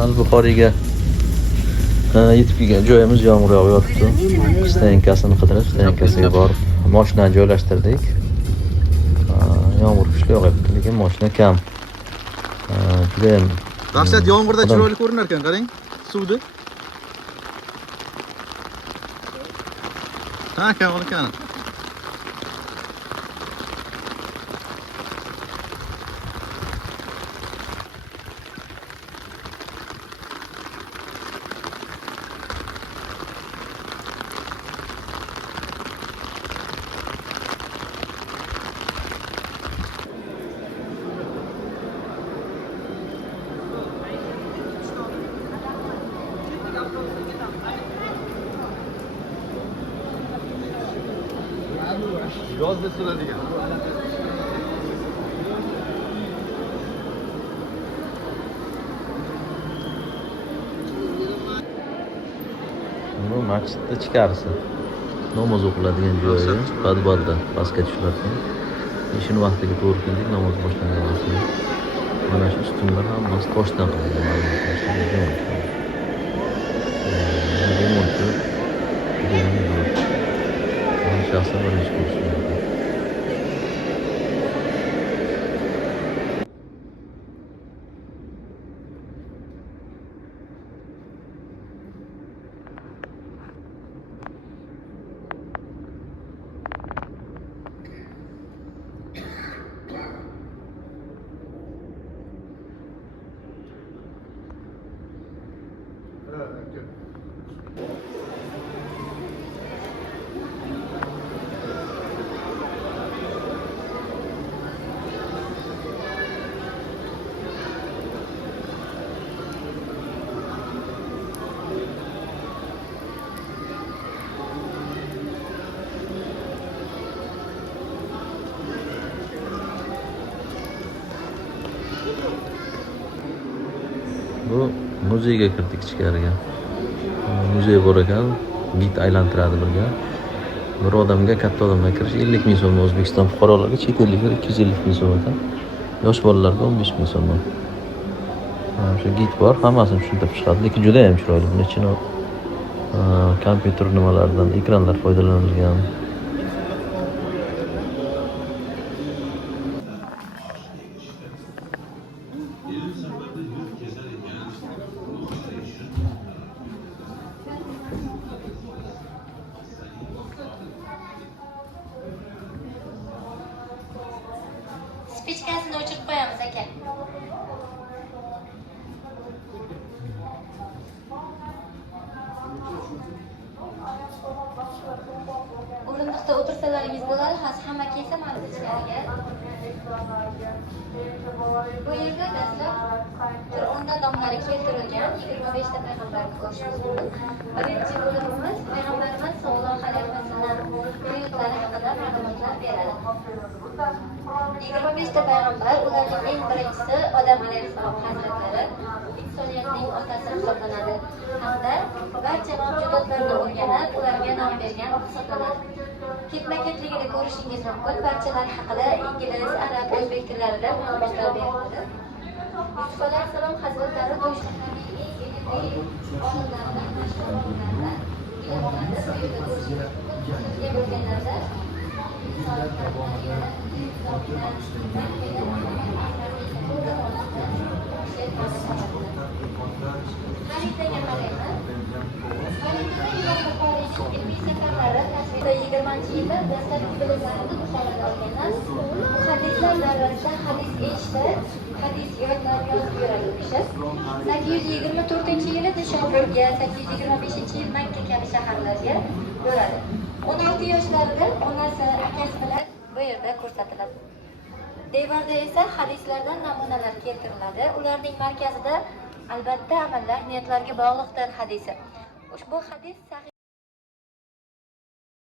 Buxoriyga yetib kelgan joyimiz yomg'ir yog'yapti. Stoyankasini qidirib, stoyankasiga borib mashinani joylashtirdik. Yomg'ir kuchli yog'yapti, lekin mashina kam. Juda ham dahshat yomg'irda chiroyli ko'rinar ekan, qarang, suvni. Ha, kam ekan. Yozda suradigan. Bu masjidda ichkarisi. Namoz o'qiladigan joyi, badbalda pastga tushiladi. Ishin vaqtiga to'g'ri keldik, namoz boshlangan vaqtda. Mana shu ustunlar hammasi toshdan qilingan. Shaxsan birinchi ko'rishim. Bu muzeyga kirdik ichkariga. Muzey bor ekan, gid aylantiradi birga. Bir odamga, katta odamga kirish 50 ming so'm, O'zbekiston fuqarolariga, chet elliklar 250 ming so'm ekan. Yosh bolalarga 15 ming so'm. O'sha gid bor, hammasini tushuntirib chiqadi, lekin juda ham chiroyli. Buni ichini kompyuter nimalardan, ekranlar foydalanilgan. Spichkasini o'chirib qo'yamiz aka. O'rindiqda o'tirsalaringiz bo'ladi, hozir hamma kelsa mana ichkariga. Bu yerda dastlab Qur'onda nomlari keltirilgan 25 ta payg'ambarni ko'rishimiz mumkin. Birinchi bo'limimiz payg'ambarimiz sollallohu alayhi vasallam hayotlari haqida ma'lumotlar beradi. 25 ta payg'ambar, ularning eng birinchisi Odam alayhissalom hazratlari, insoniyatning otasi hisoblanadi hamda barcha mavjudotlarni o'rganib, ularga nom bergan hisoblanadi. Ketma-ketligida ko'rishingiz mumkin, barchalar haqida ingliz, arab, o'zbek tillarida ma'lumotlar beriladi. Yusuf alayhissalom hazratlari yilda dastlabki bilimlarini Buxoroda olganlar. Muhaddislar davrasida hadis eshitib, hadis yodlab yozib yuradi u kishi. 824-yili Nishonburga, 825-yil Makka kabi shaharlarga boradi. 16 yoshlarida onasi, akasi bilan bu yerda ko'rsatiladi. Devorda esa hadislardan namunalar keltiriladi. Ularning markazida albatta amallar niyatlarga bog'liqdir hadisi. Ushbu hadis sahih